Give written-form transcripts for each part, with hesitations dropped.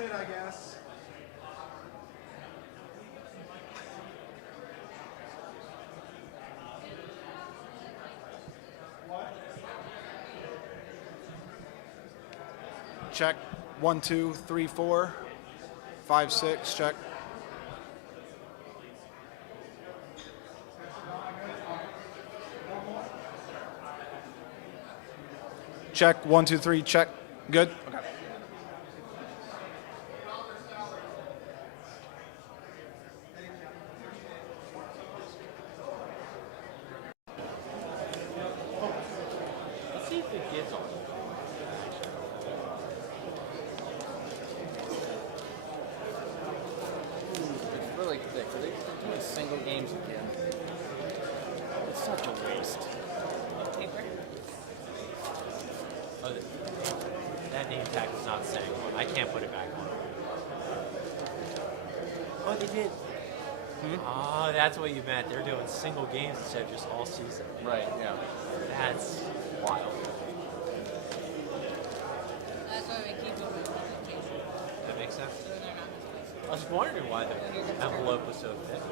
it, I guess. Check. 1, 2, 3, 4, 5, 6. Check. Check. 1, 2, 3. Check. Good. Okay. Let's see if it gets on. It's really thick. They're doing single games again. It's such a waste. Paper? Oh, that name tag is not saying one. I can't put it back on. Oh, they did. Oh, that's what you meant. They're doing single games instead of just all season. Right, yeah. That's wild. That's why we keep them in presentation. That makes sense. So they're not misplaced. I was wondering why the envelope was so thick.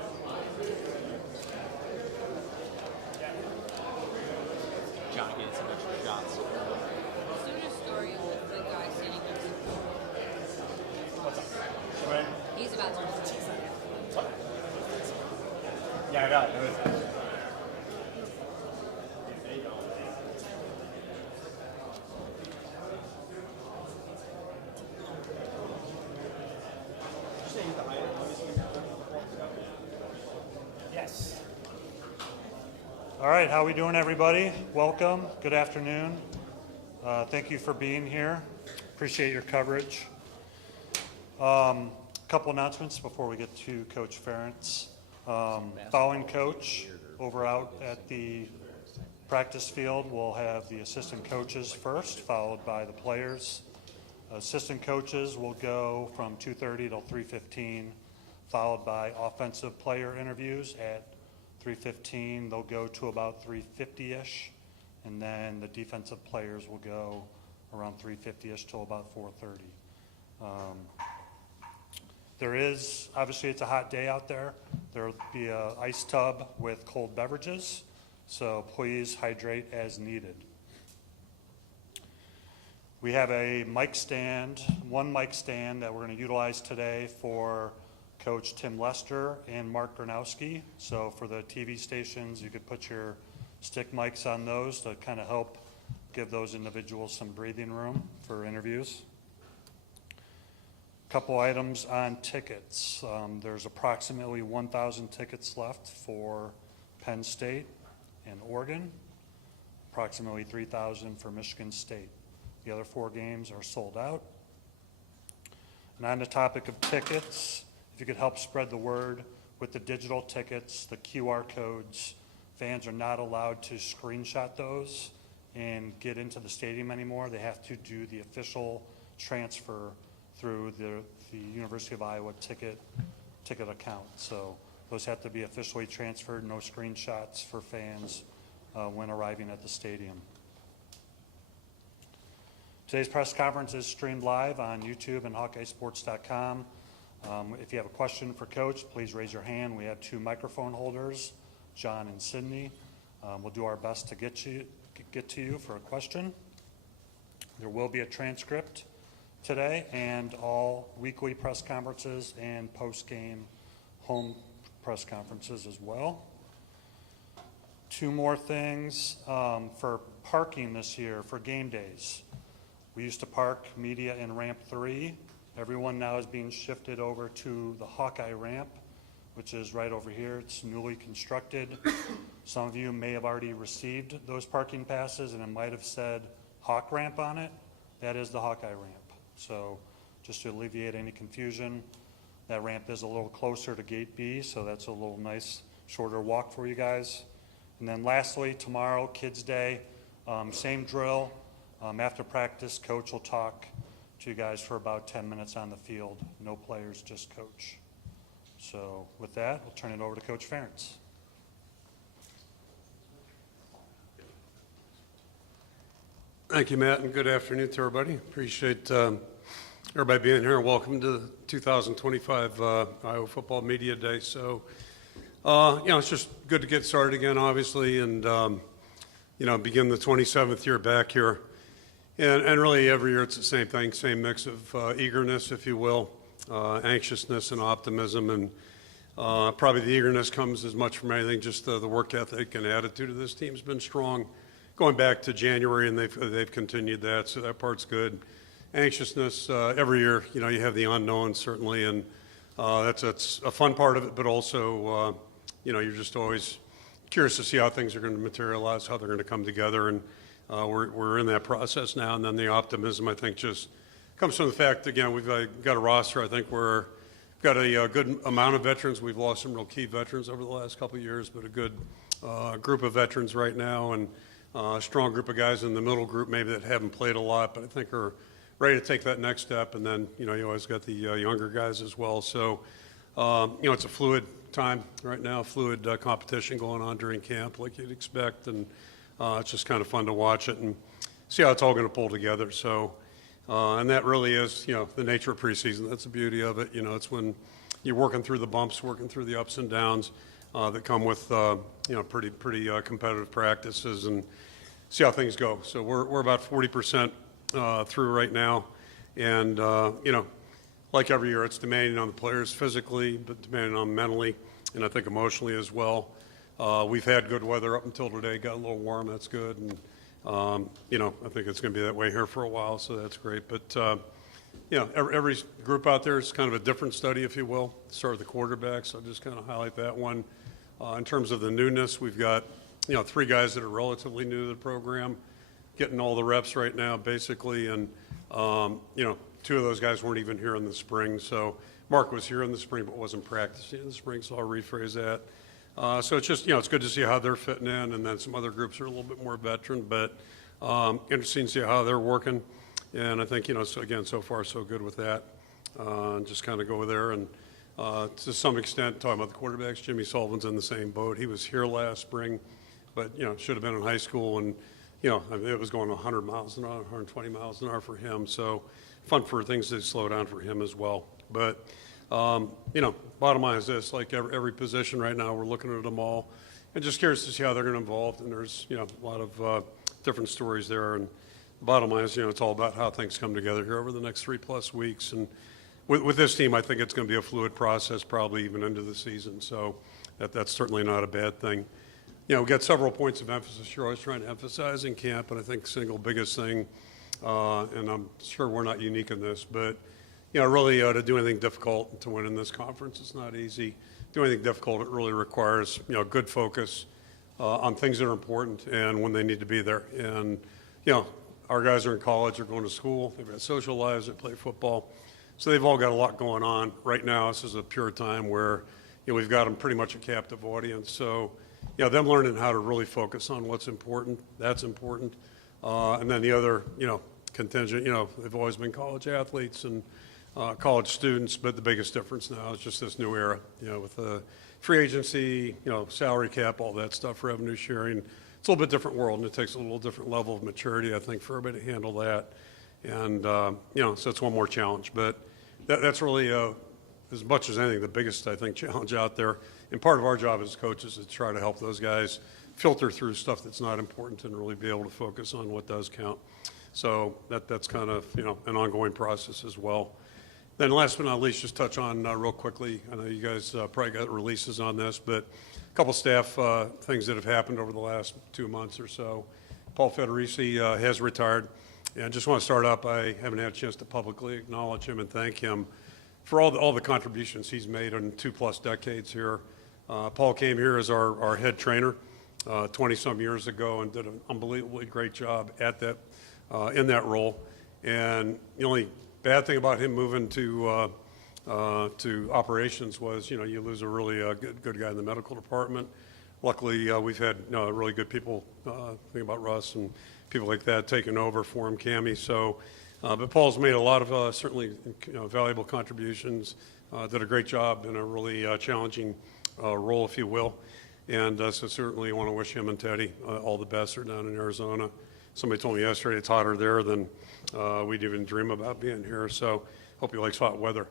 John getting some extra shots. The soonest story is with the guy standing next to him. He's about to lose. Yeah, I got it. Yes. All right, how we doing, everybody? Welcome. Good afternoon. Thank you for being here. Appreciate your coverage. Couple announcements before we get to Coach Ferentz. Following Coach over out at the practice field, we'll have the assistant coaches first, followed by the players. Assistant coaches will go from 2:30 till 3:15, followed by offensive player interviews at 3:15. They'll go to about 3:50-ish, and then the defensive players will go around 3:50-ish till about 4:30. There is, obviously it's a hot day out there. There'll be an ice tub with cold beverages, so please hydrate as needed. We have a mic stand, one mic stand that we're going to utilize today for Coach Tim Lester and Mark Gronowski. So for the TV stations, you could put your stick mics on those to kind of help give those individuals some breathing room for interviews. Couple items on tickets. There's approximately 1,000 tickets left for Penn State and Oregon, approximately 3,000 for Michigan State. The other 4 games are sold out. And on the topic of tickets, if you could help spread the word with the digital tickets, the QR codes, fans are not allowed to screenshot those and get into the stadium anymore. They have to do the official transfer through the University of Iowa ticket account. So those have to be officially transferred, no screenshots for fans when arriving at the stadium. Today's press conference is streamed live on YouTube and HawkeyeSports.com. If you have a question for Coach, please raise your hand. We have 2 microphone holders, John and Sydney. We'll do our best to get to you for a question. There will be a transcript today, and all weekly press conferences and post-game home press conferences as well. 2 more things for parking this year for game days. We used to park media in ramp 3. Everyone now is being shifted over to the Hawkeye ramp, which is right over here. It's newly constructed. Some of you may have already received those parking passes, and it might have said Hawk ramp on it. That is the Hawkeye ramp. So just to alleviate any confusion, that ramp is a little closer to gate B, so that's a little nice shorter walk for you guys. And then lastly, tomorrow, Kids Day, same drill. After practice, Coach will talk to you guys for about 10 minutes on the field. No players, just Coach. So with that, we'll turn it over to Coach Ferentz. Thank you, Matt, and good afternoon to everybody. Appreciate Everybody being here, welcome to the 2025 Iowa Football Media Day. So, it's just good to get started again, obviously, and, begin the 27th year back here. And really every year it's the same thing, same mix of eagerness, if you will, anxiousness and optimism. And probably the eagerness comes as much from anything, just the work ethic and attitude of this team's been strong going back to January, and they've continued that, so that part's good. Anxiousness, every year, you have the unknown, certainly, and that's a fun part of it, but also, you're just always curious to see how things are going to materialize, how they're going to come together, and we're in that process now. And then the optimism, I think, just comes from the fact, again, we've got a roster, I think, where we've got a good amount of veterans. We've lost some real key veterans over the last couple of years, but a good group of veterans right now, and a strong group of guys in the middle group maybe that haven't played a lot, but I think are ready to take that next step. And then, you always got the younger guys as well. So, it's a fluid time right now, fluid competition going on during camp like you'd expect. And it's just kind of fun to watch it and see how it's all going to pull together. So, and that really is, the nature of preseason. That's the beauty of it. It's when you're working through the bumps, working through the ups and downs that come with, pretty competitive practices, and see how things go. So we're about 40% through right now. And, like every year, it's demanding on the players physically, but demanding on them mentally, and I think emotionally as well. We've had good weather up until today, got a little warm, that's good. And, I think it's going to be that way here for a while, so that's great. But, every group out there is kind of a different study, if you will. Start with the quarterback, so I'll just kind of highlight that one. In terms of the newness, we've got, 3 guys that are relatively new to the program, getting all the reps right now, basically. And, 2 of those guys weren't even here in the spring. So Mark was here in the spring, but wasn't practicing in the spring, so I'll rephrase that. So it's just, it's good to see how they're fitting in, and then some other groups are a little bit more veteran, but interesting to see how they're working. And I think, so again, so far so good with that. Just kind of go there. And to some extent, talking about the quarterbacks, Jimmy Sullivan's in the same boat. He was here last spring, but, should have been in high school, and, it was going 100 miles an hour, 120 miles an hour for him. So fun for things to slow down for him as well. But, bottom line is this, like every position right now, we're looking at them all and just curious to see how they're going to evolve. And there's, a lot of different stories there. And the bottom line is, it's all about how things come together here over the next 3+ weeks. And with this team, I think it's going to be a fluid process, probably even into the season. So that's certainly not a bad thing. We've got several points of emphasis you're always trying to emphasize in camp, and I think the single biggest thing, and I'm sure we're not unique in this, but, really to do anything difficult to win in this conference, it's not easy. Do anything difficult, it really requires, good focus on things that are important and when they need to be there. And, our guys are in college, they're going to school, they've got social lives, they play football. So they've all got a lot going on. Right now, this is a pure time where, we've got them pretty much a captive audience. So, them learning how to really focus on what's important, that's important. And then the other, contingent, they've always been college athletes and college students, but the biggest difference now is just this new era, with the free agency, salary cap, all that stuff, revenue sharing. It's a little bit different world, and it takes a little different level of maturity, I think, for everybody to handle that. And, so it's one more challenge. But that's really, as much as anything, the biggest, I think, challenge out there. And part of our job as coaches is to try to help those guys filter through stuff that's not important and really be able to focus on what does count. So that's kind of, an ongoing process as well. Then last but not least, just touch on real quickly, I know you guys probably got releases on this, but a couple staff things that have happened over the last 2 months or so. Paul Federici has retired. And I just want to start out by having had a chance to publicly acknowledge him and thank him for all the contributions he's made in 2+ decades here. Paul came here as our head trainer 20-some years ago and did an unbelievably great job at that in that role. And the only bad thing about him moving to operations was, you lose a really good guy in the medical department. Luckily, we've had really good people, think about Russ and people like that taking over for him, Cammie. So, but Paul's made a lot of certainly valuable contributions, did a great job in a really challenging role, if you will. And so certainly want to wish him and Teddy all the best. They're down in Arizona somebody told me yesterday it's hotter there than we'd even dream about being here. So hope he likes hot weather.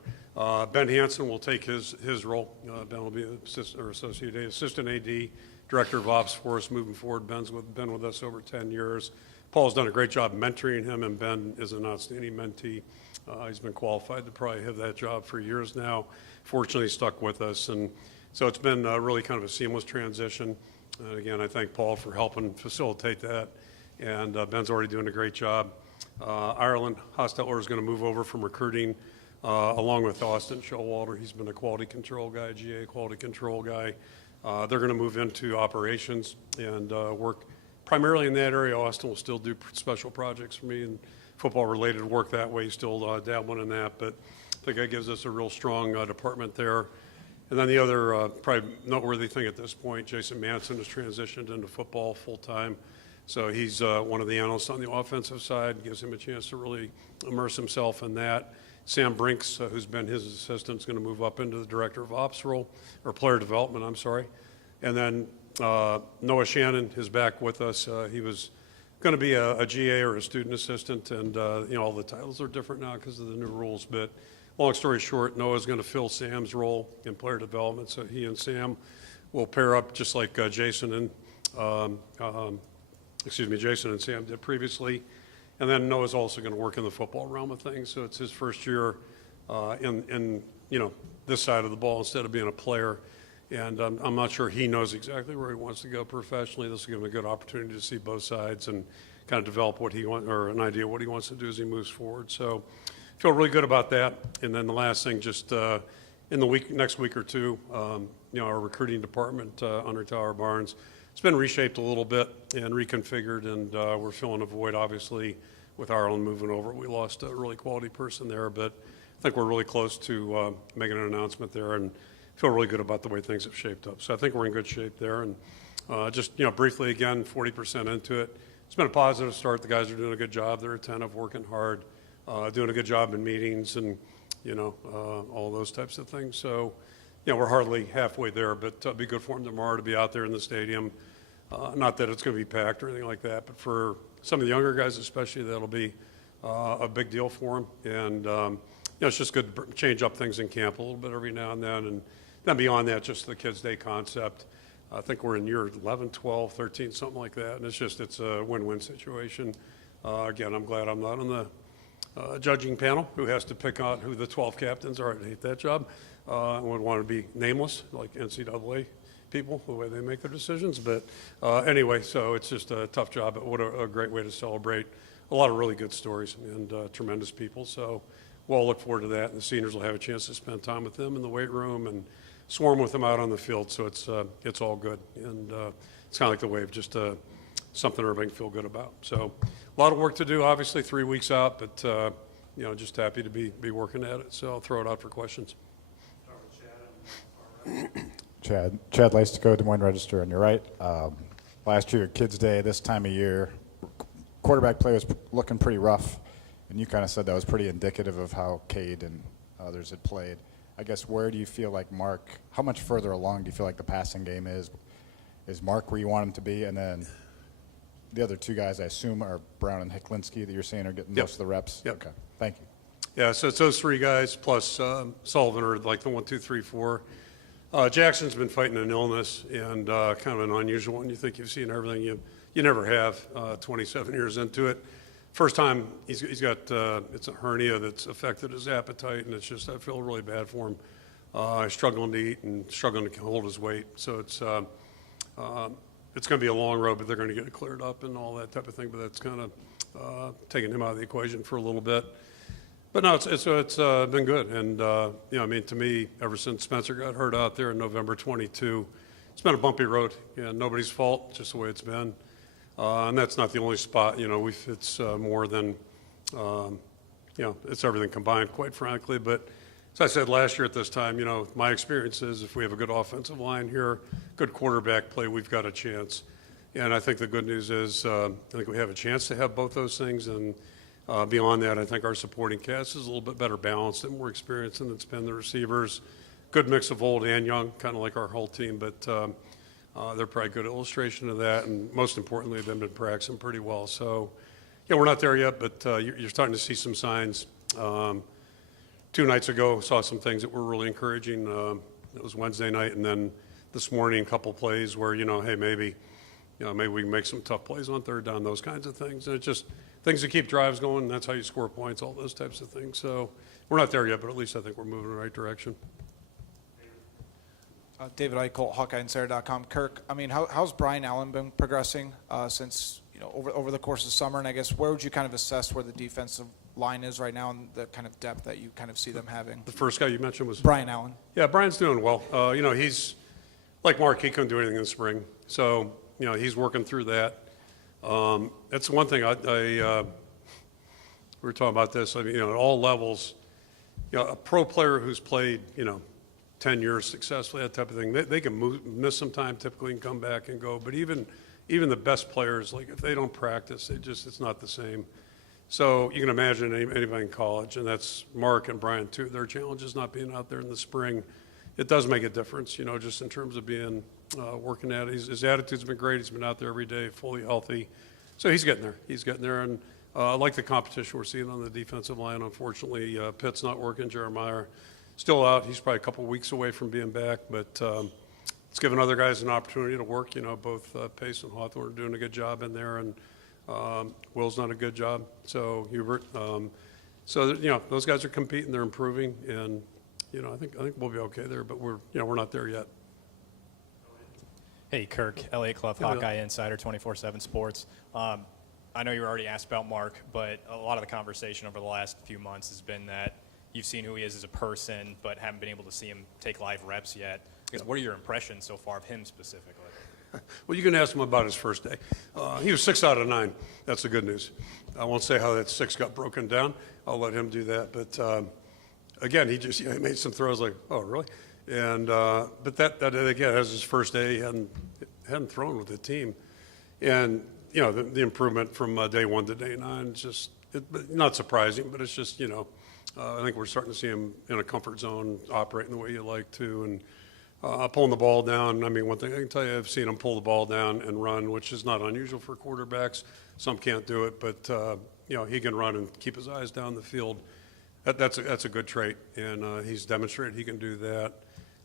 Ben Hansen will take his role. Ben will be assistant AD, director of ops for us moving forward. Ben's been with us over 10 years. Paul's done a great job mentoring him, and Ben is an outstanding mentee. He's been qualified to probably have that job for years now. Fortunately, stuck with us, and so it's been really kind of a seamless transition. And again, I thank Paul for helping facilitate that, and Ben's already doing a great job. Ireland Hostetler is going to move over from recruiting along with Austin Showalter. He's been a quality control guy, GA quality control guy. They're going to move into operations and work primarily in that area. Austin will still do special projects for me and football-related work that way. He's still dabbling in that, but I think that gives us a real strong department there. And then the other probably noteworthy thing at this point, Jason Manson has transitioned into football full-time. So he's one of the analysts on the offensive side, gives him a chance to really immerse himself in that. Sam Brinks, who's been his assistant, is going to move up into the director of ops role, or player development, I'm sorry. And then Noah Shannon is back with us. He was going to be a GA or a student assistant, and all the titles are different now because of the new rules. But long story short, Noah's going to fill Sam's role in player development. So he and Sam will pair up just like Jason and Sam did previously. And then Noah's also going to work in the football realm of things. So it's his first year in this side of the ball instead of being a player. And I'm not sure he knows exactly where he wants to go professionally. This will give him a good opportunity to see both sides and kind of develop what he wants, or an idea of what he wants to do as he moves forward. So feel really good about that. And then the last thing, just in the next week or two, our recruiting department under Tyler Barnes, it's been reshaped a little bit and reconfigured, and we're filling a void, obviously, with Ireland moving over. We lost a really quality person there, but I think we're really close to making an announcement there, and feel really good about the way things have shaped up. So I think we're in good shape there. And just briefly again, 40% into it. It's been a positive start. The guys are doing a good job. They're attentive, working hard, doing a good job in meetings, and all those types of things. So we're hardly halfway there, but it'll be good for them tomorrow to be out there in the stadium. Not that it's going to be packed or anything like that, but for some of the younger guys especially, that'll be a big deal for them. And it's just good to change up things in camp a little bit every now and then. And then beyond that, just the Kids Day concept. I think we're in year 11, 12, 13, something like that. And it's a win-win situation. Again, I'm glad I'm not on the judging panel who has to pick out who the 12 captains are. I hate that job. I would want to be nameless, like NCAA people, the way they make their decisions. But anyway, so it's just a tough job, but what a great way to celebrate a lot of really good stories and tremendous people. So we'll all look forward to that, and the seniors will have a chance to spend time with them in the weight room and swarm with them out on the field. So it's all good, and it's kind of like the wave, just something everybody can feel good about. So a lot of work to do, obviously 3 weeks out, but just happy to be working at it. So I'll throw it out for questions. Chad likes to go Des Moines Register, and you're right. Last year, Kids Day, this time of year, quarterback play was looking pretty rough, and you kind of said that was pretty indicative of how Cade and others had played. I guess where do you feel like Mark, how much further along do you feel like the passing game is? Is Mark where you want him to be? And then the other two guys, I assume, are Brown and Hicklinski that you're saying are getting most of the reps? Yep. Okay, thank you. Yeah, so it's those three guys plus Sullivan are like the 1, 2, 3, 4. Jackson's been fighting an illness, and kind of an unusual one. You think you've seen everything. You never have 27 years into it. First time he's got it's a hernia that's affected his appetite, and it's just I feel really bad for him. He's struggling to eat and struggling to hold his weight. So it's going to be a long road, but they're going to get it cleared up and all that type of thing. But that's kind of taking him out of the equation for a little bit. But no, it's been good. And, to me, ever since Spencer got hurt out there in November 22, it's been a bumpy road. And nobody's fault, just the way it's been. And that's not the only spot. It's more than, it's everything combined, quite frankly. But as I said last year at this time, my experience is if we have a good offensive line here, good quarterback play, we've got a chance. And I think the good news is I think we have a chance to have both those things. And beyond that, I think our supporting cast is a little bit better balanced and more experienced than it's been. The receivers, good mix of old and young, kind of like our whole team. But They're probably a good illustration of that, and most importantly, they've been practicing pretty well. So, yeah, we're not there yet, but you're starting to see some signs. 2 nights ago, saw some things that were really encouraging. It was Wednesday night, and then this morning, a couple plays where, hey, maybe we can make some tough plays on third down, those kinds of things. And it's just things that keep drives going, and that's how you score points, all those types of things. So we're not there yet, but at least I think we're moving in the right direction. David Eichel, HawkeyeInsider.com. Kirk, I mean, how's Brian Allen been progressing since over the course of the summer? And I guess where would you kind of assess where the defensive line is right now and the kind of depth that you kind of see them having? The first guy you mentioned was Brian Allen. Yeah, Brian's doing well. He's like Mark. He couldn't do anything in the spring, so he's working through that. That's one thing we were talking about this. I mean, at all levels, a pro player who's played 10 years successfully, that type of thing, they can miss some time typically and come back and go. But even the best players, like if they don't practice, it's not the same. So you can imagine anybody in college, and that's Mark and Brian too. Their challenge is not being out there in the spring. It does make a difference, just in terms of being working at it. His attitude's been great. He's been out there every day, fully healthy. So he's getting there. And I like the competition we're seeing on the defensive line. Unfortunately, Pitt's not working. Jeremiah still out. He's probably a couple weeks away from being back, but it's given other guys an opportunity to work. Both Pace and Hawthorne are doing a good job in there, and Will's done a good job. So Hubert. Those guys are competing. They're improving, and I think we'll be okay there. But we're not there yet. Hey, Kirk, Elliot Clough, Hawkeye Insider, 24/7 Sports. I know you were already asked about Mark, but a lot of the conversation over the last few months has been that you've seen who he is as a person, but haven't been able to see him take live reps yet. What are your impressions so far of him specifically? Well, you can ask him about his first day. He was 6 out of 9. That's the good news. I won't say how that 6 got broken down. I'll let him do that. But again, he just he made some throws like, oh, really? And but that again, as his first day, he hadn't thrown with the team, and the improvement from day 1 to day 9 is just not surprising, but it's just I think we're starting to see him in a comfort zone, operating the way you like to, and pulling the ball down. I mean, one thing I can tell you, I've seen him pull the ball down and run, which is not unusual for quarterbacks. Some can't do it, but he can run and keep his eyes down the field. That's a good trait, and he's demonstrated he can do that.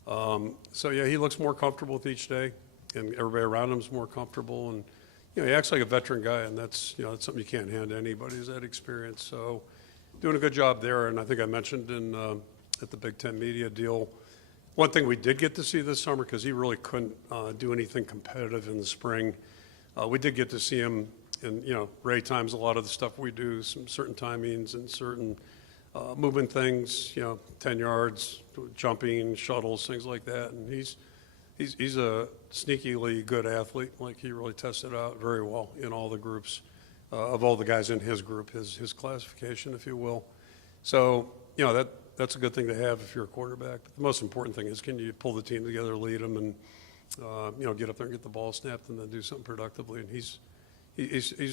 So yeah, he looks more comfortable with each day, and everybody around him is more comfortable, and he acts like a veteran guy, and that's that's something you can't hand to anybody, is that experience. So doing a good job there, and I think I mentioned at the Big Ten media deal, one thing we did get to see this summer, because he really couldn't do anything competitive in the spring, we did get to see him in Ray times a lot of the stuff we do, some certain timings and certain moving things, 10 yards, jumping, shuttles, things like that. And he's a sneakily good athlete. Like, he really tested out very well in all the groups, of all the guys in his group, his classification, if you will. So, that's a good thing to have if you're a quarterback. But the most important thing is, can you pull the team together, lead them, and get up there and get the ball snapped, and then do something productively. And he's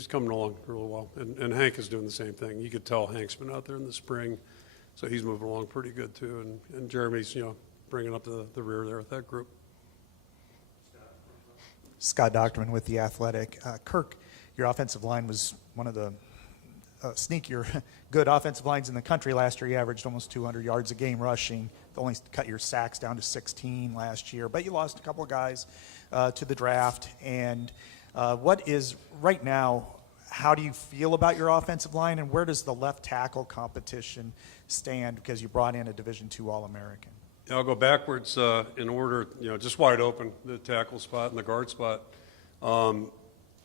coming along really well. And Hank is doing the same thing. You could tell Hank's been out there in the spring, so he's moving along pretty good too. And Jeremy's bringing up the rear there with that group. Scott Docterman with The Athletic. Kirk, your offensive line was one of the sneakier good offensive lines in the country last year. You averaged almost 200 yards a game rushing. Only cut your sacks down to 16 last year, but you lost a couple of guys to the draft. And what is right now, how do you feel about your offensive line, and where does the left tackle competition stand, because you brought in a Division II All-American? I'll go backwards in order, just wide open, the tackle spot and the guard spot.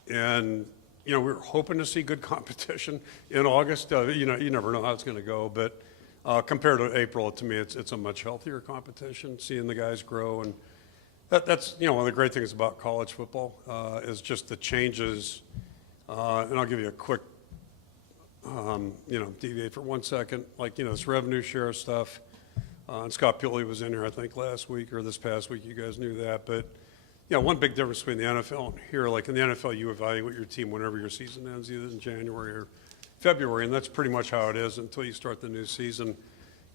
And we're hoping to see good competition in August. You never know how it's going to go, but compared to April, to me, it's a much healthier competition, seeing the guys grow. And that's one of the great things about college football is just the changes. And I'll give you a quick, deviate for 1 second. Like, this revenue share stuff. And Scott Pioli was in here, I think, last week or this past week. You guys knew that. But, one big difference between the NFL and here, like in the NFL, you evaluate your team whenever your season ends, either in January or February, and that's pretty much how it is until you start the new season.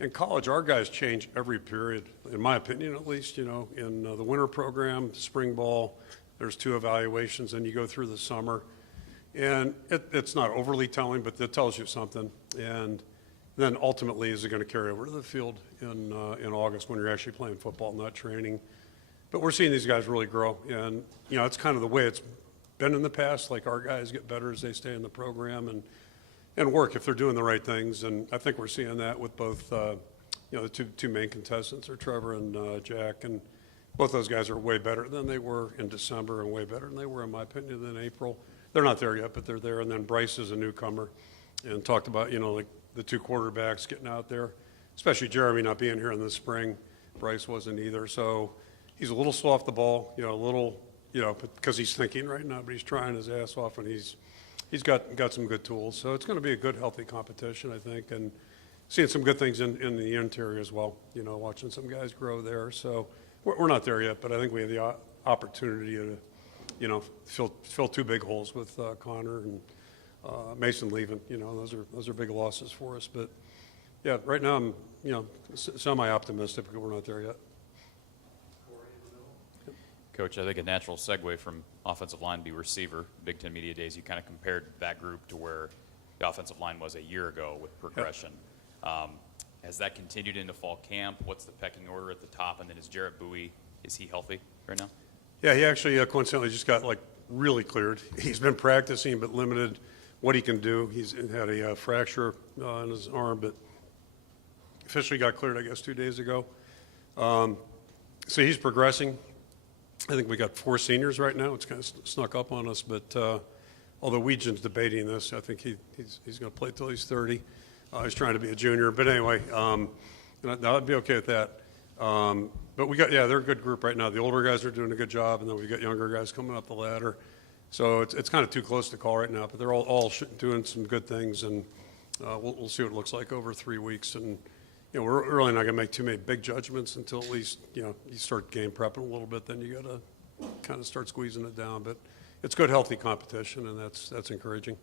In college, our guys change every period, in my opinion at least, you know, in the winter program, spring ball, there's 2 evaluations, and you go through the summer. And it's not overly telling, but it tells you something. And then ultimately, is it going to carry over to the field in August when you're actually playing football, not training? But we're seeing these guys really grow. And, you know, it's kind of the way it's been in the past. Like, our guys get better as they stay in the program and work if they're doing the right things. And I think we're seeing that with both, you know, the two main contestants are Trevor and Jack. And both those guys are way better than they were in December and way better than they were, in my opinion, than April. They're not there yet, but they're there. And then Bryce is a newcomer, and talked about, you know, like the 2 quarterbacks getting out there, especially Jeremy not being here in the spring. Bryce wasn't either. So he's a little slow off the ball, you know, a little, you know, because he's thinking right now, but he's trying his ass off, and he's got some good tools. So it's going to be a good, healthy competition, I think, and seeing some good things in the interior as well, you know, watching some guys grow there. So we're not there yet, but I think we have the opportunity to, you know, fill 2 big holes with Connor and Mason leaving. You know, those are big losses for us. But yeah, right now I'm, you know, semi-optimistic, but we're not there yet. Coach, I think a natural segue from offensive line to be receiver. Big Ten Media Days, you kind of compared that group to where the offensive line was a year ago with progression. Yep. Has that continued into fall camp? What's the pecking order at the top? And then is Jarrett Bowie, is he healthy right now? Yeah, he actually coincidentally just got like really cleared. He's been practicing, but limited what he can do. He's had a fracture in his arm, but officially got cleared, I guess, 2 days ago. So he's progressing. I think we got 4 seniors right now. It's kind of snuck up on us, but although Weegen's debating this, I think he's going to play till he's 30. He's trying to be a junior, but anyway, I'd be okay with that. But we got, yeah, they're a good group right now. The older guys are doing a good job, and then we got younger guys coming up the ladder. So it's kind of too close to call right now, but they're all doing some good things, and we'll see what it looks like over 3 weeks. And you know, we're really not going to make too many big judgments until at least, you know, you start game prepping a little bit. Then you got to kind of start squeezing it down. But it's good, healthy competition, and that's encouraging.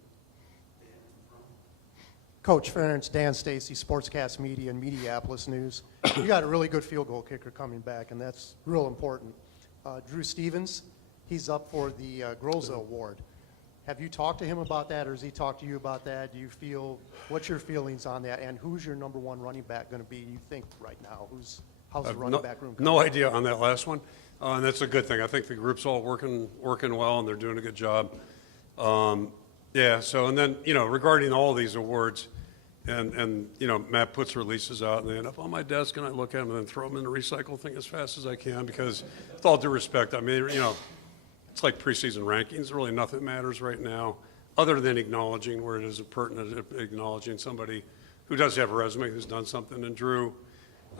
Coach Ferentz, Dan Stacy, Sportscast Media and Mediapolis News. You got a really good field goal kicker coming back, and that's real important. Drew Stevens, he's up for the Groza Award. Have you talked to him about that, or has he talked to you about that? Do you feel, what's your feelings on that, and who's your number 1 running back going to be, you think, right now? How's the running back room coming? No idea on that last one, and that's a good thing. I think the group's all working well, and they're doing a good job. Yeah, so, and then, you know, regarding all these awards, and you know, Matt puts releases out, and they end up on my desk, and I look at them and then throw them in the recycle thing as fast as I can, because with all due respect, I mean, you know, it's like preseason rankings. Really nothing matters right now other than acknowledging where it is pertinent, acknowledging somebody who does have a resume, who's done something. And Drew,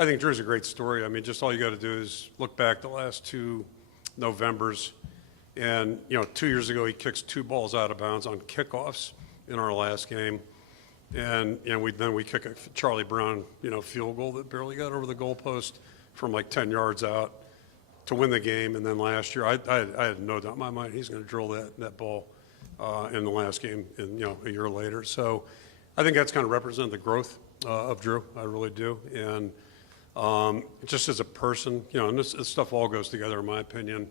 I think Drew's a great story. I mean, just all you got to do is look back the last 2 Novembers, and, you know, 2 years ago he kicks 2 balls out of bounds on kickoffs in our last game. And, you know, we kick a Charlie Brown, you know, field goal that barely got over the goalpost from like 10 yards out to win the game. And then last year, I had no doubt in my mind he's going to drill that ball in the last game, and, you know, a year later. So I think that's kind of represented the growth of Drew. I really do. And just as a person, you know, and this stuff all goes together in my opinion.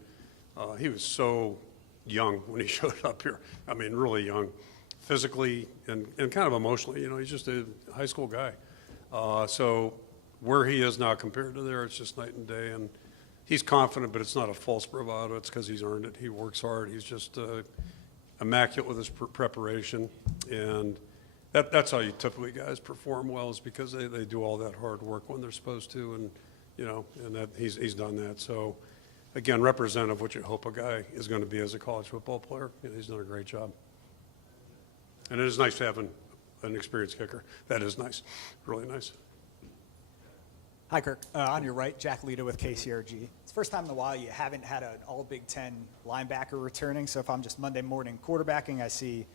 He was so young when he showed up here. I mean, really young. Physically and kind of emotionally, you know, he's just a high school guy. So where he is now compared to there, it's just night and day. And he's confident, but it's not a false bravado. It's because he's earned it. He works hard. He's just immaculate with his preparation. And that's how you typically guys perform well, is because they do all that hard work when they're supposed to. And, you know, and that he's done that. So, again, representative of what you hope a guy is going to be as a college football player. You know, he's done a great job. And it is nice to have an experienced kicker. That is nice, really nice. Hi, Kirk. On your right, Jack Lita with KCRG. It's the first time in a while you haven't had an all Big Ten linebacker returning. So if I'm just Monday morning quarterbacking, I see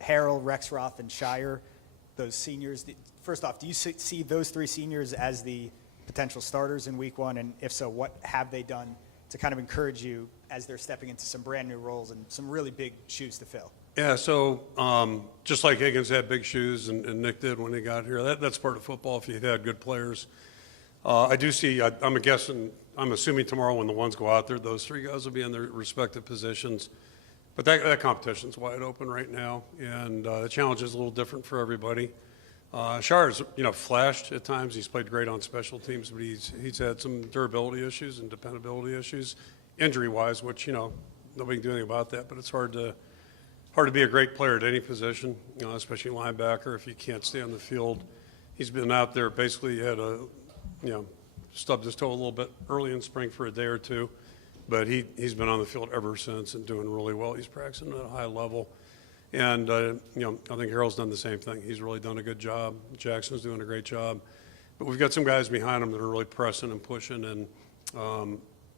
Harrell, Rexroth, and Shire, those seniors. First off, do you see those 3 seniors as the potential starters in week 1? And if so, what have they done to kind of encourage you as they're stepping into some brand new roles and some really big shoes to fill? Yeah, so just like Higgins had big shoes and Nick did when he got here, that's part of football if you've had good players. I do see, I'm assuming tomorrow when the ones go out there, those three guys will be in their respective positions. But that competition's wide open right now, and the challenge is a little different for everybody. Shar's, flashed at times. He's played great on special teams, but he's had some durability issues and dependability issues, injury-wise, which, nobody can do anything about that, but it's hard to be a great player at any position, especially linebacker if you can't stay on the field. He's been out there, basically had stubbed his toe a little bit early in spring for a day or two, but he's been on the field ever since and doing really well. He's practicing at a high level. And, I think Harold's done the same thing. He's really done a good job. Jackson's doing a great job. But we've got some guys behind him that are really pressing and pushing. And,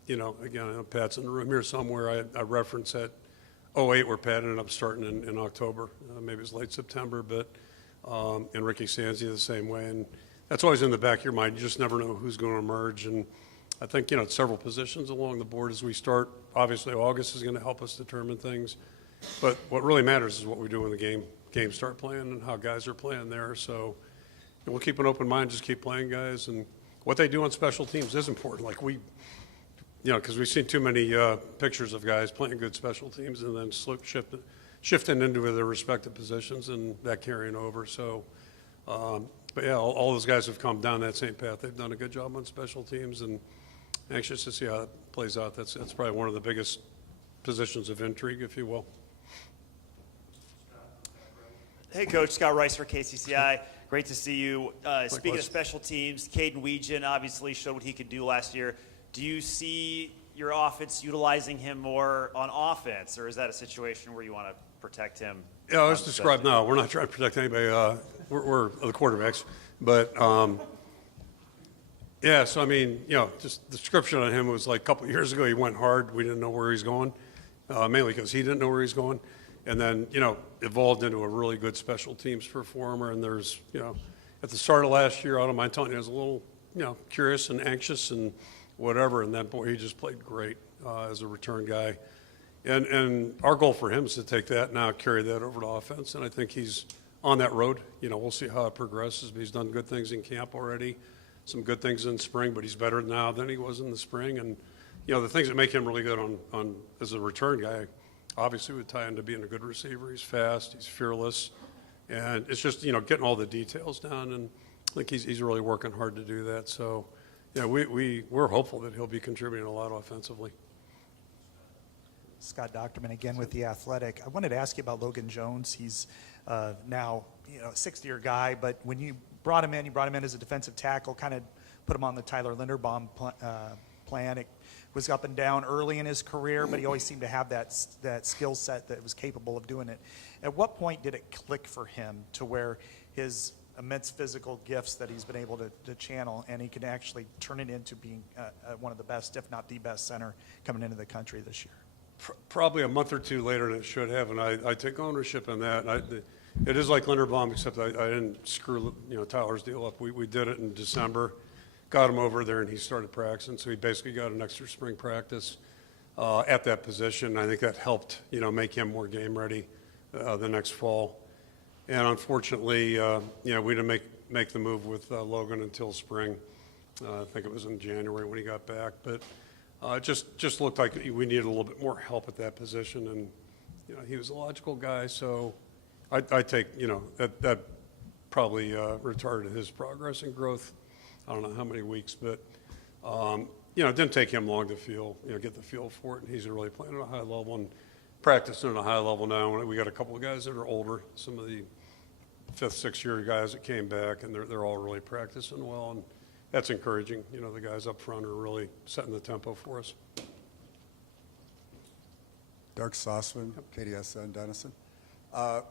again, I know Pat's in the room here somewhere. I reference that 08 where Pat ended up starting in October. Maybe it was late September, but and Ricky Stanzi the same way. And that's always in the back of your mind. You just never know who's going to emerge. And I think, several positions along the board as we start. Obviously, August is going to help us determine things. But what really matters is what we do when the games start playing and how guys are playing there. So we'll keep an open mind, just keep playing guys. And what they do on special teams is important. Like because we've seen too many pictures of guys playing good special teams and then shifting into their respective positions and that carrying over. So, but yeah, all those guys have come down that same path. They've done a good job on special teams, and anxious to see how it plays out. That's probably one of the biggest positions of intrigue, if you will. Hey, Coach. Scott Rice for KCCI. Great to see you. Speaking of special teams, Caden Weegan obviously showed what he could do last year. Do you see your offense utilizing him more on offense, or is that a situation where you want to protect him? Yeah, let's describe now. We're not trying to protect anybody. We're the quarterbacks. But, yeah, so, just the description on him was like a couple of years ago, he went hard. We didn't know where he's going, mainly because he didn't know where he's going. And then, evolved into a really good special teams performer. And there's, at the start of last year, I don't mind telling you, I was a little, curious and anxious and whatever. And that boy, he just played great as a return guy. And our goal for him is to take that now, carry that over to offense. And I think he's on that road. We'll see how it progresses. But he's done good things in camp already, some good things in spring. But he's better now than he was in the spring. And, the things that make him really good on as a return guy, obviously would tie into being a good receiver. He's fast, he's fearless, and it's just, getting all the details down, and I think he's really working hard to do that. So, we're hopeful that he'll be contributing a lot offensively. Scott Docterman again with The Athletic. I wanted to ask you about Logan Jones. He's now, a sixth-year guy, but when you brought him in as a defensive tackle, kind of put him on the Tyler Linderbaum plan. It was up and down early in his career, but he always seemed to have that skill set that was capable of doing it. At what point did it click for him to where his immense physical gifts that he's been able to channel, and he can actually turn it into being one of the best, if not the best center coming into the country this year? Probably a month or two later than it should have, and I take ownership in that. It is like Linderbaum, except I didn't screw Tyler's deal up. We did it in December. Got him over there, and he started practicing. So he basically got an extra spring practice at that position. I think that helped, make him more game ready the next fall. And unfortunately, we didn't make the move with Logan until spring. I think it was in January when he got back. But it just looked like we needed a little bit more help at that position. And he was a logical guy, so I take that probably retarded his progress and growth. I don't know how many weeks, but, it didn't take him long to get the feel for it. And he's really playing at a high level and practicing at a high level now. We got a couple of guys that are older, some of the 5th, 6th year guys that came back, and they're all really practicing well. And that's encouraging. The guys up front are really setting the tempo for us. Doug Sossman, KDSN Denison.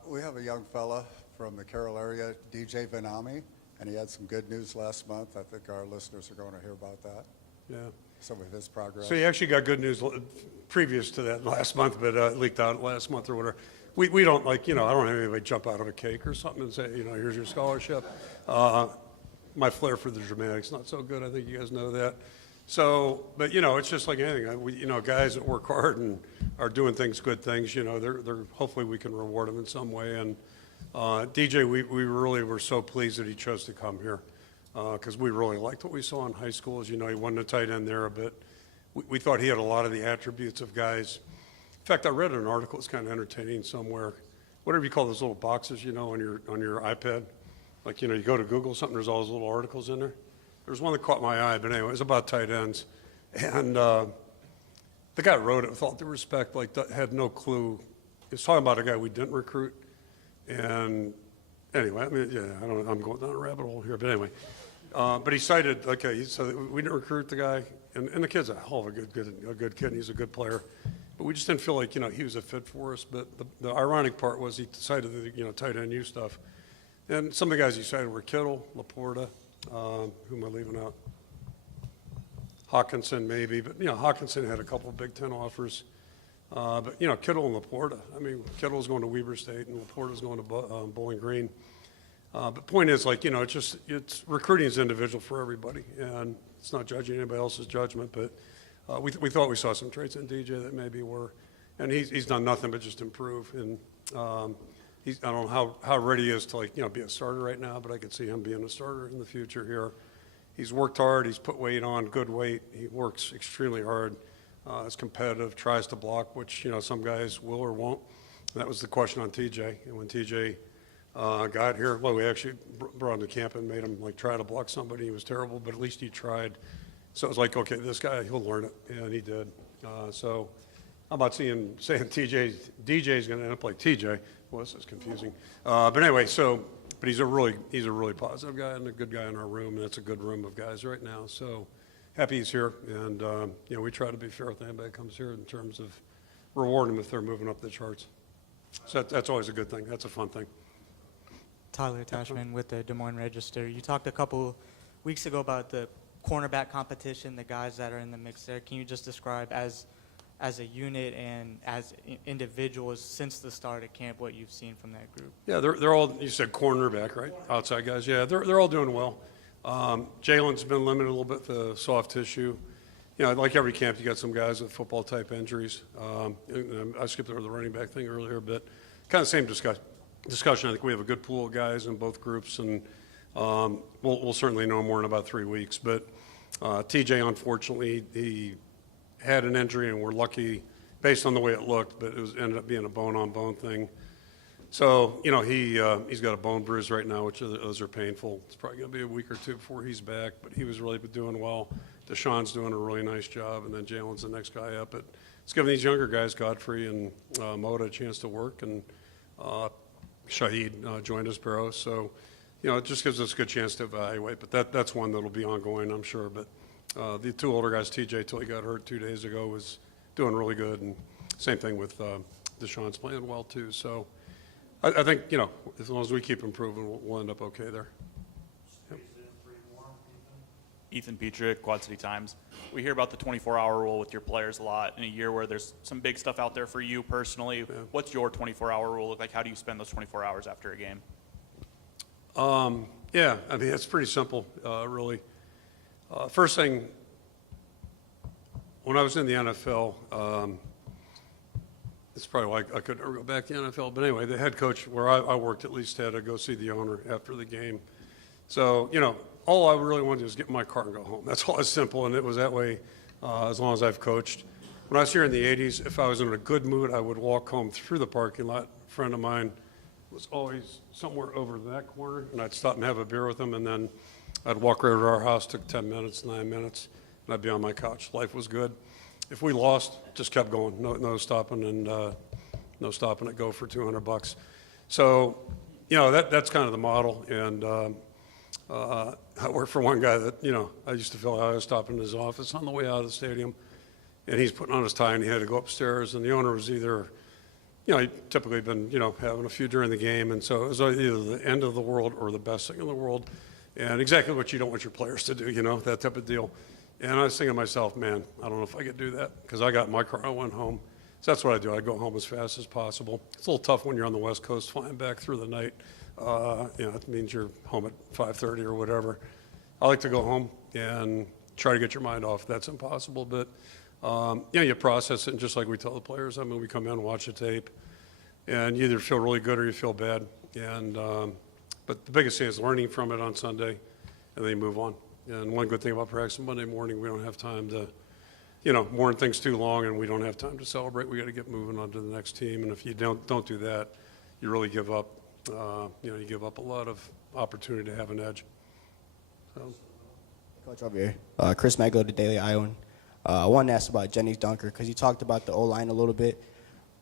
We have a young fella from the Carroll area, DJ Vanami. And he had some good news last month. I think our listeners are going to hear about that. Yeah. Some of his progress. So he actually got good news previous to that last month, but it leaked out last month or whatever. We don't I don't have anybody jump out of a cake or something and say, here's your scholarship. My flair for the dramatics not so good. I think you guys know that. So, but it's just like anything. Guys that work hard and are doing good things. They're hopefully we can reward them in some way. And DJ, we really were so pleased that he chose to come here because we really liked what we saw in high school. As you know, he wasn't a tight end there, but we thought he had a lot of the attributes of guys. In fact, I read an article. It's kind of entertaining somewhere. Whatever you call those little boxes, on your iPad. Like, you go to Google something, there's all those little articles in there. There's one that caught my eye, but anyway, it was about tight ends. And the guy wrote it with all due respect, had no clue. He was talking about a guy we didn't recruit. And anyway, I'm going down a rabbit hole here, but anyway. But he cited, so we didn't recruit the guy. And the kid's a hell of a good kid, and he's a good player. But we just didn't feel like, he was a fit for us. But the ironic part was he cited the, tight end U stuff. And some of the guys he cited were Kittle, Laporta, who am I leaving out? Hawkinson maybe, but Hawkinson had a couple of Big Ten offers. But Kittle and Laporta. I mean, Kittle's going to Weber State and Laporta's going to Bowling Green. But point is, it's recruiting is individual for everybody, and it's not judging anybody else's judgment. But we thought we saw some traits in DJ that maybe were, and he's done nothing but just improve. And I don't know how ready he is to be a starter right now, but I could see him being a starter in the future here. He's worked hard. He's put weight on, good weight. He works extremely hard. Is competitive, tries to block, which some guys will or won't. And that was the question on TJ. And when TJ got here, we actually brought him to camp and made him try to block somebody. He was terrible, but at least he tried. So it was okay, this guy, he'll learn it, and he did. So I'm not saying DJ's going to end up like TJ. Well, this is confusing. But anyway, but he's a really positive guy and a good guy in our room, and that's a good room of guys right now. So happy he's here, and we try to be fair with anybody that comes here in terms of rewarding them if they're moving up the charts. So that's always a good thing. That's a fun thing. Tyler Tashman with the Des Moines Register. You talked a couple weeks ago about the cornerback competition, the guys that are in the mix there. Can you just describe as a unit and as individuals since the start of camp what you've seen from that group? Yeah, they're all, you said cornerback, right? Outside guys. Yeah, they're all doing well. Jalen's been limited a little bit to soft tissue. Like every camp, you got some guys with football-type injuries. I skipped over the running back thing earlier, but kind of same discussion. I think we have a good pool of guys in both groups, and we'll certainly know more in about 3 weeks. But TJ, unfortunately, he had an injury, and we're lucky based on the way it looked, but ended up being a bone-on-bone thing. So, he's got a bone bruise right now, which those are painful. It's probably going to be a week or two before he's back, but he was really doing well. Deshaun's doing a really nice job, and then Jalen's the next guy up. But it's giving these younger guys, Godfrey and Moda, a chance to work, and Shaheed joined us, Barrow. So, it just gives us a good chance to evaluate. But that's one that'll be ongoing, I'm sure. But the two older guys, TJ, till he got hurt 2 days ago, was doing really good. And same thing with Deshaun's playing well, too. So I think, as long as we keep improving, we'll end up okay there. Yep. Ethan Petrick, Quad City Times. We hear about the 24-hour rule with your players a lot in a year where there's some big stuff out there for you personally. Yeah. What's your 24-hour rule look like? How do you spend those 24 hours after a game? Yeah, I mean, it's pretty simple, really. First thing, when I was in the NFL, it's probably why I could never go back to the NFL. But anyway, the head coach where I worked at least had to go see the owner after the game. So, all I really wanted to do was get in my car and go home. That's all. It's simple, and it was that way as long as I've coached. When I was here in the 80s, if I was in a good mood, I would walk home through the parking lot. A friend of mine was always somewhere over that corner, and I'd stop and have a beer with him, and then I'd walk right over to our house. Took 10 minutes, 9 minutes, and I'd be on my couch. Life was good. If we lost, just kept going. No stopping, and no stopping to go for $200. So, that's kind of the model. And I worked for one guy that, I used to feel like I was stopping in his office on the way out of the stadium, and he's putting on his tie, and he had to go upstairs, and the owner was either, he'd typically been, having a few during the game, and so it was either the end of the world or the best thing in the world, and exactly what you don't want your players to do, that type of deal. And I was thinking to myself, man, I don't know if I could do that, because I got in my car, I went home. So that's what I do. I go home as fast as possible. It's a little tough when you're on the West Coast flying back through the night. It means you're home at 5:30 or whatever. I like to go home and try to get your mind off. That's impossible. But, you process it, and just like we tell the players, I mean, we come in and watch the tape, and you either feel really good or you feel bad. And but the biggest thing is learning from it on Sunday, and then you move on. And one good thing about practice Monday morning, we don't have time to, mourn things too long, and we don't have time to celebrate. We got to get moving on to the next team. And if you don't do that, you really give up. You give up a lot of opportunity to have an edge. So. Coach over here. Chris Maglo, the Daily Iowan. I wanted to ask about Jennings Dunker because you talked about the O-line a little bit.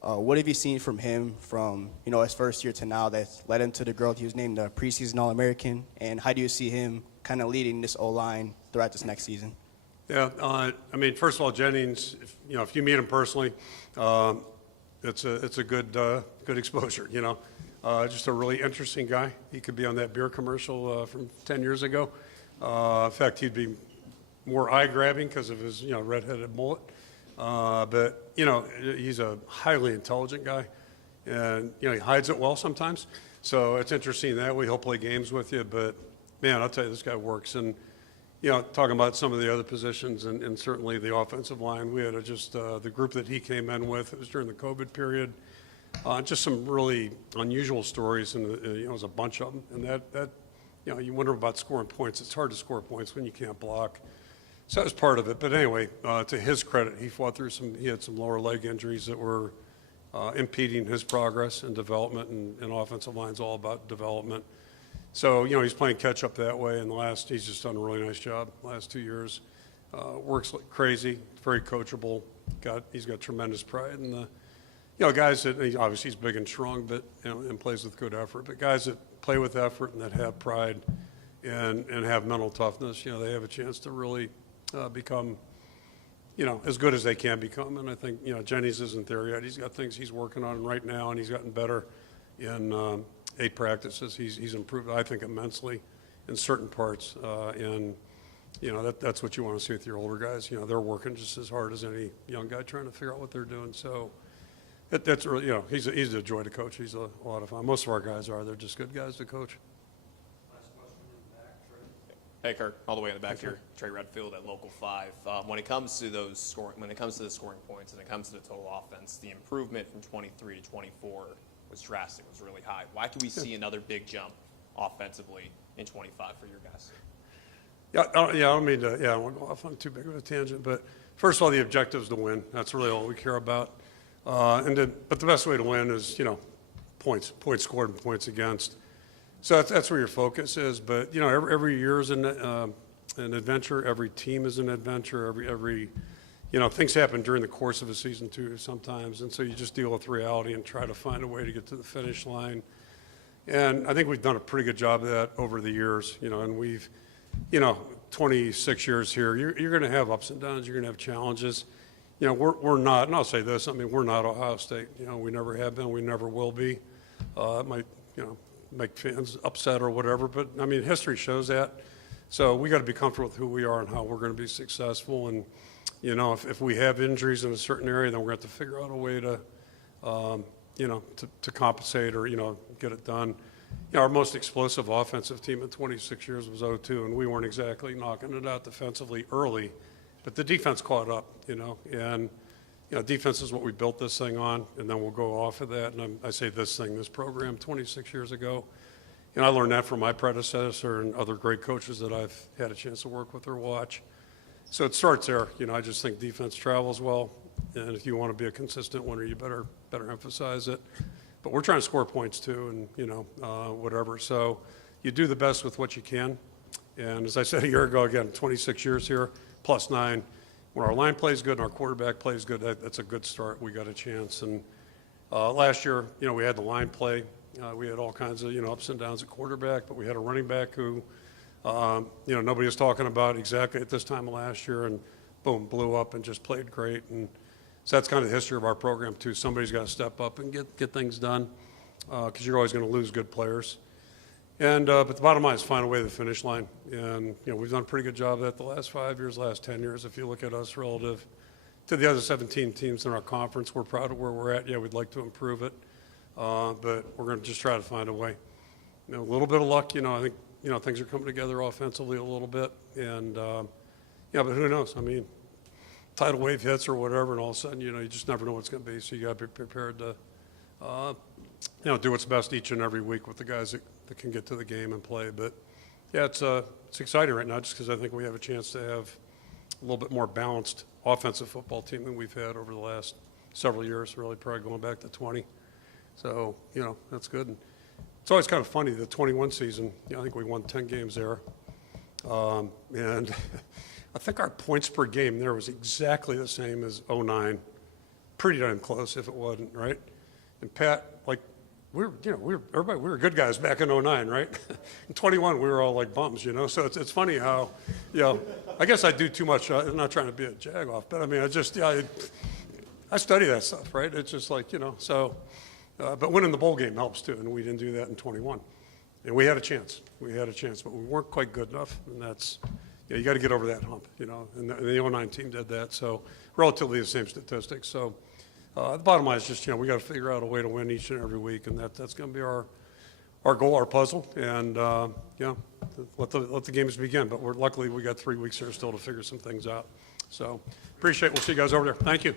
What have you seen from him from, his first year to now that's led him to the growth? He was named a preseason All-American. And how do you see him kind of leading this O-line throughout this next season? Yeah, I mean, first of all, Jennings, if you meet him personally, it's a good exposure, just a really interesting guy. He could be on that beer commercial from 10 years ago. In fact, he'd be more eye-grabbing because of his, redheaded mullet. But, he's a highly intelligent guy, and, he hides it well sometimes. So it's interesting that way. He'll play games with you, but, man, I'll tell you, this guy works. And, talking about some of the other positions and certainly the offensive line, we had the group that he came in with, it was during the COVID period, just some really unusual stories, and, it was a bunch of them. And that you wonder about scoring points. It's hard to score points when you can't block. So that was part of it. But anyway, to his credit, he fought through he had some lower leg injuries that were impeding his progress and development, and offensive line's all about development. So, he's playing catch up that way, and he's just done a really nice job the last 2 years. Works like crazy, very coachable. He's got tremendous pride in the, guys that, obviously he's big and strong, but, and plays with good effort. But guys that play with effort and that have pride and have mental toughness, they have a chance to really become, as good as they can become. And I think, Jennings isn't there yet. He's got things he's working on right now, and he's gotten better in 8 practices. He's improved, I think, immensely in certain parts. And, that's what you want to see with your older guys. They're working just as hard as any young guy trying to figure out what they're doing. So that's really, he's a joy to coach. He's a lot of fun. Most of our guys are. They're just good guys to coach. Hey, Kirk, all the way in the back here, Trey Redfield at Local 5. When it comes to the scoring points and it comes to the total offense, the improvement from 23 to 24 was drastic, was really high. Why can we see another big jump offensively in 25 for your guys? I don't mean to, I won't go off on too big of a tangent, but first of all, the objective is to win. That's really all we care about. But the best way to win is, points scored and points against. So that's where your focus is. But, every year is an adventure. Every team is an adventure. Every things happen during the course of a season too sometimes. And so you just deal with reality and try to find a way to get to the finish line. And I think we've done a pretty good job of that over the years, and we've, 26 years here, you're going to have ups and downs. You're going to have challenges. We're not, and I'll say this, we're not Ohio State. We never have been. We never will be. It might, make fans upset or whatever, but, history shows that. So we got to be comfortable with who we are and how we're going to be successful. And, if we have injuries in a certain area, then we're going to have to figure out a way to, to compensate or, get it done. Our most explosive offensive team in 26 years was 0-2, and we weren't exactly knocking it out defensively early, but the defense caught up, and, defense is what we built this thing on, and then we'll go off of that. And I say this program 26 years ago, and I learned that from my predecessor and other great coaches that I've had a chance to work with or watch. So it starts there. I just think defense travels well, and if you want to be a consistent winner, you better emphasize it. But we're trying to score points too, and whatever. So you do the best with what you can. And as I said a year ago, again, 26 years here, +9. When our line plays good and our quarterback plays good, that's a good start. We got a chance. And last year, we had the line play. We had all kinds of, ups and downs at quarterback, but we had a running back who, nobody was talking about exactly at this time of last year, and boom, blew up and just played great. And so that's kind of the history of our program too. Somebody's got to step up and get things done, because you're always going to lose good players. And but the bottom line is find a way to the finish line. And we've done a pretty good job of that the last 5 years, last 10 years. If you look at us relative to the other 17 teams in our conference, we're proud of where we're at. Yeah, we'd like to improve it, but we're going to just try to find a way. A little bit of luck. I think things are coming together offensively a little bit, and Yeah, but who knows? I mean, tidal wave hits or whatever, and all of a sudden, you just never know what's going to be. So you got to be prepared to, do what's best each and every week with the guys that can get to the game and play. But yeah, it's exciting right now just because I think we have a chance to have a little bit more balanced offensive football team than we've had over the last several years, really probably going back to 20. So, that's good. And it's always kind of funny, the 21 season, I think we won 10 games there. And I think our points per game there was exactly the same as 09. Pretty darn close if it wasn't, right? And Pat, we were good guys back in 09, right? In 21, we were all like bums, So it's funny how, I guess I do too much. I'm not trying to be a jag-off, but I mean, I study that stuff, right? It's just like, but winning the bowl game helps too, and we didn't do that in 21. And we had a chance. But we weren't quite good enough, and that's, you got to get over that hump, and the 09 team did that, so relatively the same statistics. So the bottom line is just, we got to figure out a way to win each and every week, and that's going to be our goal, our puzzle, and, let the games begin. But luckily we got 3 weeks here still to figure some things out. So appreciate it. We'll see you guys over there. Thank you.